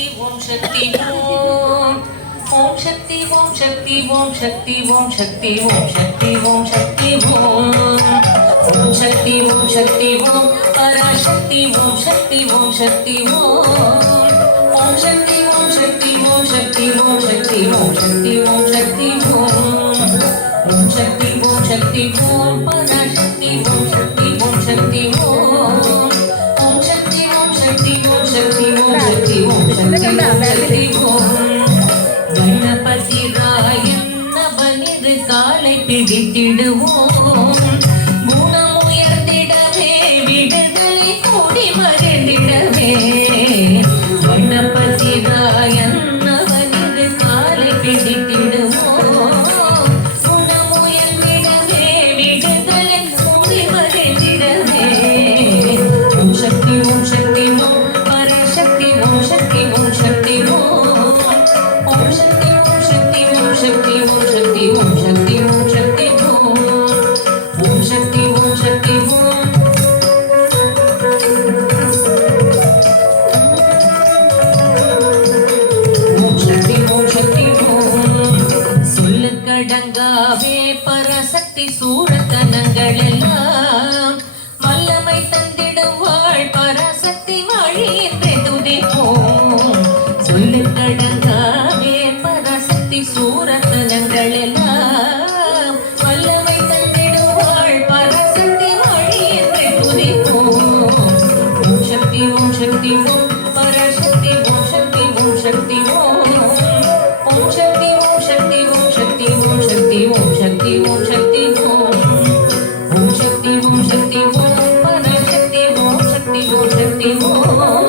शक्ति ओम ओम शक्ति ओम शक्ति ओम शक्ति ओम शक्ति ओम शक्ति ओम शक्ति ओम ओम शक्ति ओम शक्ति ओम पराशक्ति ओम शक्ति ओम शक्ति ओम ओम शक्ति ओम शक्ति ओम शक्ति ओम शक्ति ओम शक्ति ओम शक्ति ओम शक्ति ओम शक्ति ओम पराशक्ति ओम शक्ति ओम शक्ति ओम ओम शक्ति ओम शक्ति ओम शक्ति ओम शक्ति ओम शक्ति ओम गणपति रायन नवनिर काலை பிடித்திடுவோம் குணம் உயர்ந்திடவே விடுதலை கூடி மகிழ்ந்திடவே गणपति रायन नवनिर काலை பிடித்திடுவோம் குணம் உயர்ந்திடவே விடுதலை கூடி மகிழ்ந்திடவே ஓம் சக்தி ஓம் சக்தி ஓம் பராசக்தி ஓம் சக்தி ஓம் சக்தி ஓம் ஓம் சக்தி ஓம் சக்தி ஓம் சக்தி ஓம் சக்தி ஓம் சக்தி ஓம் சக்தி ஓம் ஓம் சக்தி ஓம் சக்தி ஓம் ஓம் சக்தி ஓம் சக்தி ஓம் சொல்லுக்கடங்காவே பராசக்தி சூரத்தனங்கள் எல்லாம் வல்லமை தந்திடுவாள் பராசக்தி வாழி என்று துதிப்போம் சொல்லுக்கடங்காவே பராசக்தி சூரத்தனங்கள் எல்லாம் வல்லமை தந்திடுவாள் பராசக்தி வாழி என்று துதிப்போம் ஓம் சக்தி ஓம் சக்தி ஓம் பராசக்தி ஓம் சக்தி ஓம் சக்தி ஓம் ஓம் சக்தி ஓம் சக்தி ஓம் சக்தி ஓம் சக்தி ஓம் சக்தி ஓம் சக்தி ஓம் ஓம் சக்தி ஓம் சக்தி ஓம் பராசக்தி ஓம் சக்தி ஓம் சக்தி ஓம்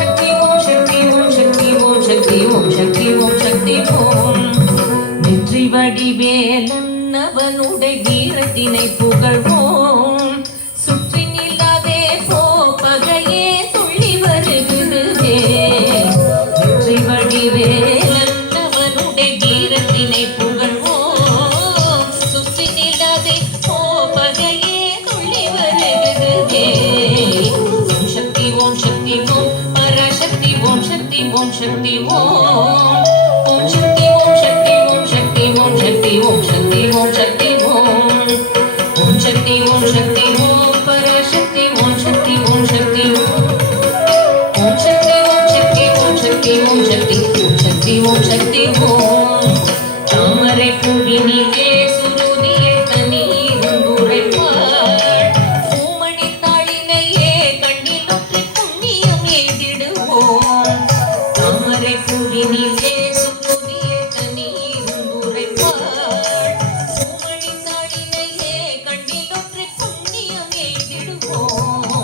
சக்தி ஓம் சக்தி ஓம் சக்தி ஓம் சக்தி ஓம் சக்தி ஓம் சக்தி ஓம் வெற்றி வடிவேலன் அவனுடைய வீரத்தினை புகழ்வோம் சுற்றி நில்லாதே போ பகையே துள்ளி வருகிறதே வெற்றி வடிவேலன் அவனுடைய வீரத்தினை புகழ்வோம் சுற்றி நில்லாதே போ பகையே துள்ளி வருகிறதே ஓம் சக்தி ஓம் சக்தி ஓம் பராசக்தி ஓம் சக்தி ஓம் சக்தி ஓம் ஓம் சக்தி ஓம் சக்தி ஓம் சக்தி ஓம் சக்தி ஓம் சக்தி ஓம் சக்தி ஓம் ஓம் சக்தி ஓம் சக்தி ஓம் பராசக்தி ஓம் சக்தி ஓம் சக்தி ஓம் சக்தி ஓம் சக்தி ஓம் சக்தி ஓம் சக்தி ஓம் சக்தி ஓம் சக்தி ஓம் தாமரை பூவினிலே சுருதியை தண்ணீரும் உரைப்பாள் பூமணி தாளினையே கண்ணில் ஒற்றி புண்ணியம் எய்திடுவோம் தாமரை பூவினிலே சுருதியை தண்ணீரும் உரைப்பாள் பூமணி தாளினையே கண்ணில் ஒற்றி புண்ணியம் எய்திடுவோம்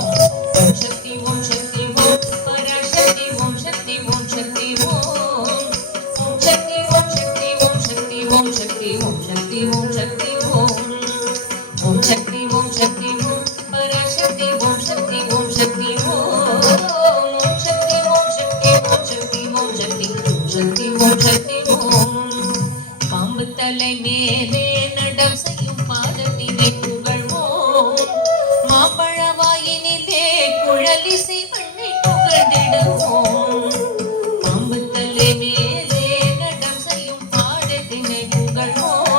ஓம் சக்தி ஓம் சக்தி ஓம் பராசக்தி ஓம் சக்தி ஓம் சக்தி ஓம் ஓம் சக்தி ஓம் சக்தி ஓம் சக்தி ஓம் சக்தி ஓம் சக்தி ஓம் சக்தி ஓம் ஓம் சக்தி ஓம் சக்தி ஓம் பராசக்தி ஓம் சக்தி ஓம் சக்தி ஓம் ஓம் சக்தி ஓம் சக்தி ஓம் சக்தி ஓம் சக்தி ஓம் சக்தி ஓம் சக்தி ஓம் பாம்பு தலை மேலே நடம் செய்யும் பாதத்தினை புகழ்வோம் மாம்பழ வாயினிலே குழலிசை பண்ணை புகழ்ந்திடுவோம் பாம்பு தலை மேலே நடம் செய்யும் பாதத்தினை புகழ்வோம்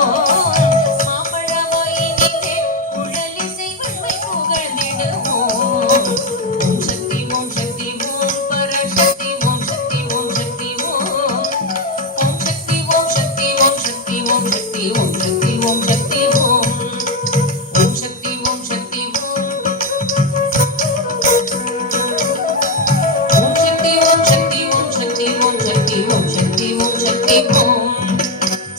மாம்பழ வாயினிலே குழலிசை பண்ணை புகழ்ந்திடுவோம் ஓம் சக்தி ஓம் சக்தி ஓம் பராசக்தி ஓம் சக்தி ஓம் சக்தி ஓம் ஓம் சக்தி ஓம் சக்தி ஓம் சக்தி ஓம் சக்தி ஓம் சக்தி ஓம் சக்தி ஓம் ஓம் சக்தி ஓம் சக்தி ஓம் ஓம் சக்தி ஓம் சக்தி ஓம் சக்தி ஓம் சக்தி ஓம் சக்தி ஓம் சக்தி ஓம்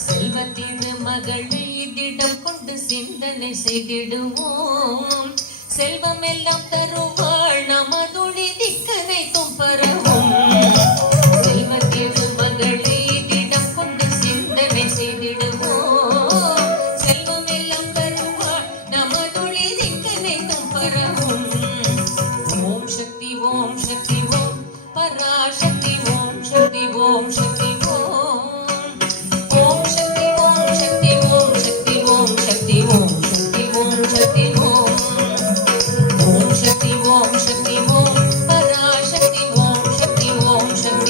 செல்வத்தின் மகளை திடம் கொண்டு சிந்தனை செய்திடுவோம் செல்வம் எல்லாம் தருவாள் நமதுளி திக்கனை தும்பரவும் செல்வத்தின் மகளை திடம் கொண்டு சிந்தனை செய்திடுவோம் செல்வம் எல்லாம் தருவாள் நமதுளி திக்கனை தும்பரவும் ஓம் சக்தி ஓம் சக்தி ஓம் பராசக்தி ஓம் சக்தி ஓம் சக்தி ஓம் ஓம் சக்தி ஓம் சக்தி ஓம் சக்தி ஓம் சக்தி ஓம் சக்தி ஓம் சக்தி ஓம் ஓம் சக்தி ஓம் சக்தி ஓம் பராசக்தி ஓம் சக்தி ஓம் சக்தி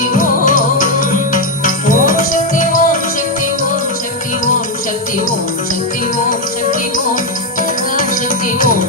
சக்தி ஓம் சக்தி ஓம் சக்தி ஓம் பராசக்தி ஓம்